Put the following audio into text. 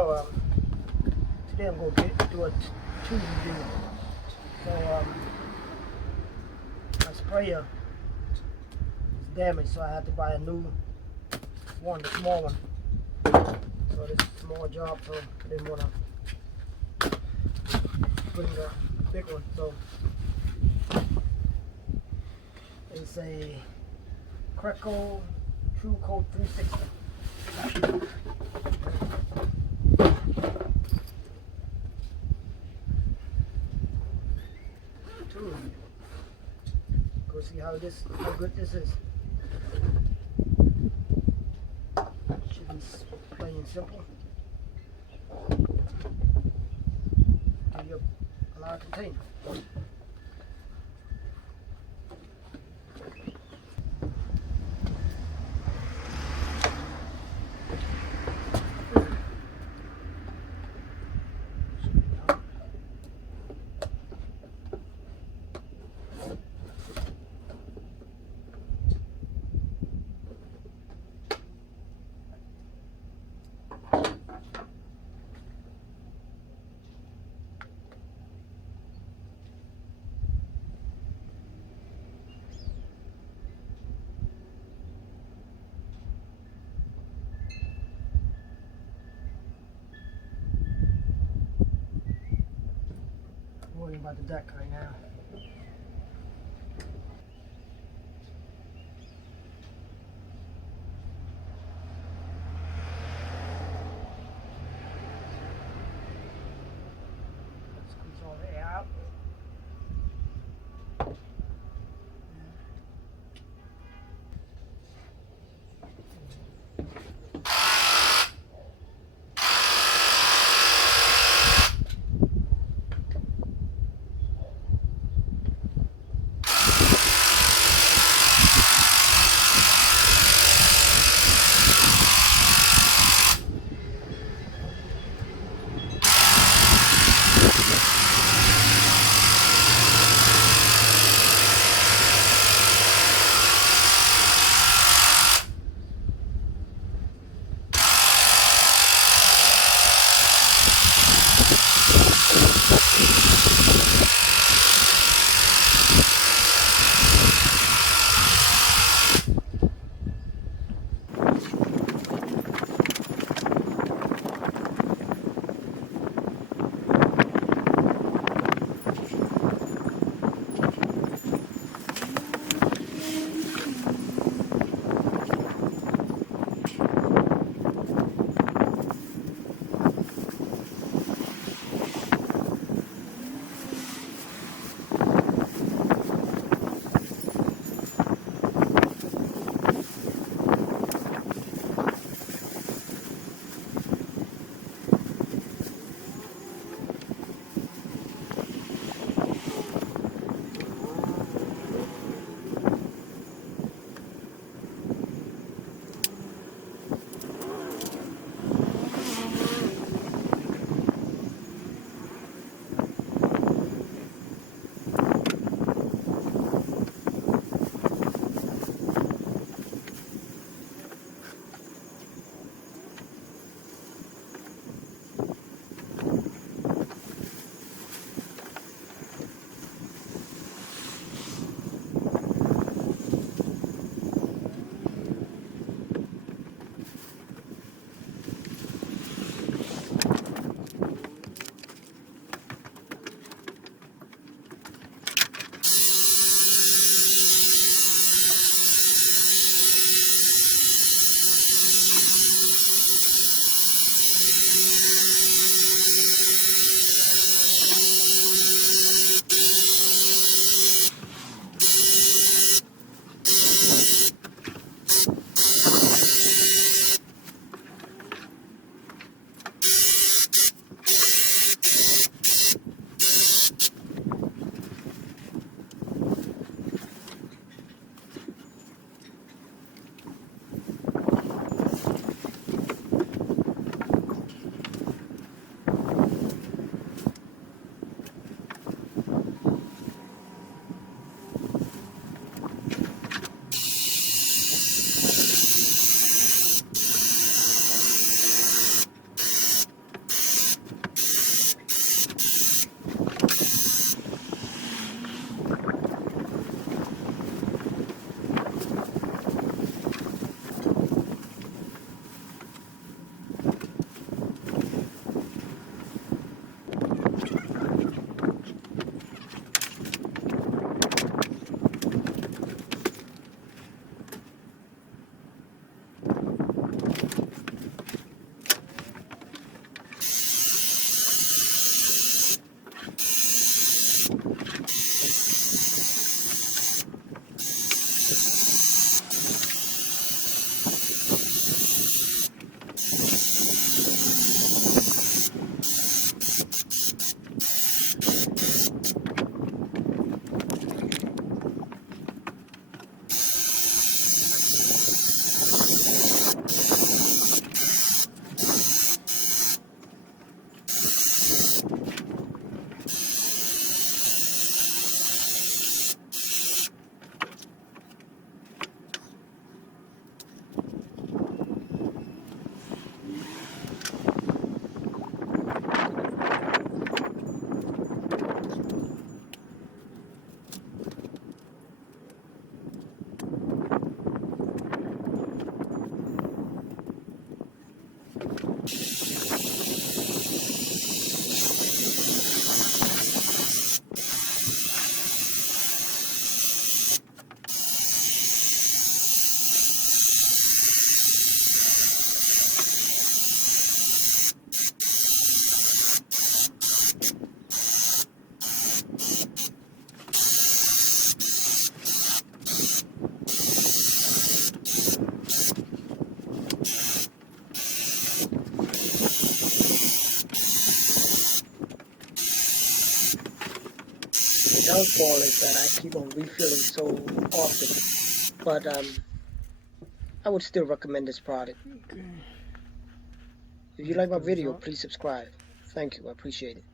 Hello, today I'm going to do a tube review. So, my sprayer is damaged, so I had to buy a new one, the small one. So this is a small job, so I didn't want to put in the big one. So it's a Graco TrueCoat 360. Go see how good this is. Should be plain and simple. Give you a large container. Worrying about the deck right now. Squeeze all the air out. downfall is that I keep on refilling so often. But I would still recommend this product. Okay. If you like my video, please subscribe. Thank you. I appreciate it.